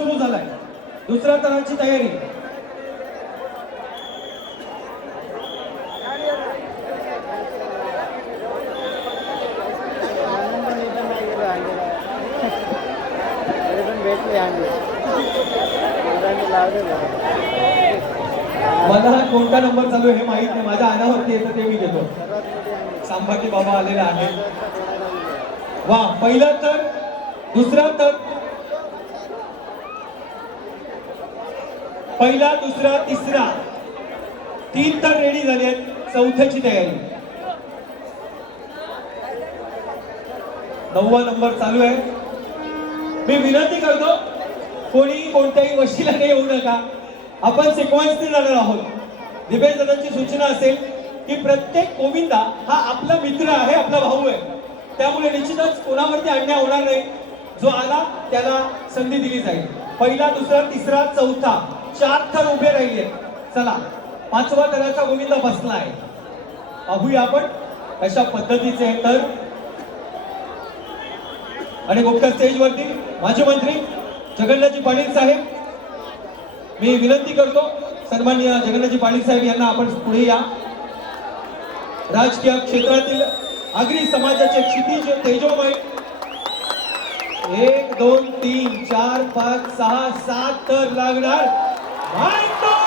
सुरू झालाय. दुसऱ्या तराची तयारी. मला कोणता नंबर चालू आहे हे माहीत नाही. माझ्या अनावरती येतं ते मी घेतो संभाजी बाबा आलेला आहे वा पहिला तर दुसरा तर पहिला दुसरा तिसरा. तीन तर रेडी झाले आहेत चौथ्याची तयारी. नववा नंबर चालू आहे. मी विनंती करतो कोणी कोणत्याही वशिलाने येऊ नका. आपण सिक्वेन्सने जाणार आहोत. दिपेश दादांची सूचना असेल की प्रत्येक गोविंदा हा आपला मित्र आहे आपला भाऊ आहे. त्यामुळे निश्चितच कोणावरती अन्याय होणार नाही. जो आला त्याला संधी दिली जाईल. पहिला दुसरा तिसरा चौथा. चार थर उभे राहिले. चला पाचवा थराचा गोविंदा बसला आहे पाहूया आपण अशा पद्धतीचे हे तर आणि मुख्य स्टेजवरती माजी मंत्री जगन्नाथजी पाटील साहेब. मी विनंती करतो सन्माननीय जगन्नाथजी पाटील साहेब यांना आपण पुढे या. राजकीय क्षेत्रातील आगरी समाजाचे क्षितिज तेजोमय. एक दोन तीन चार पाच सहा सात तर लागणार. マイト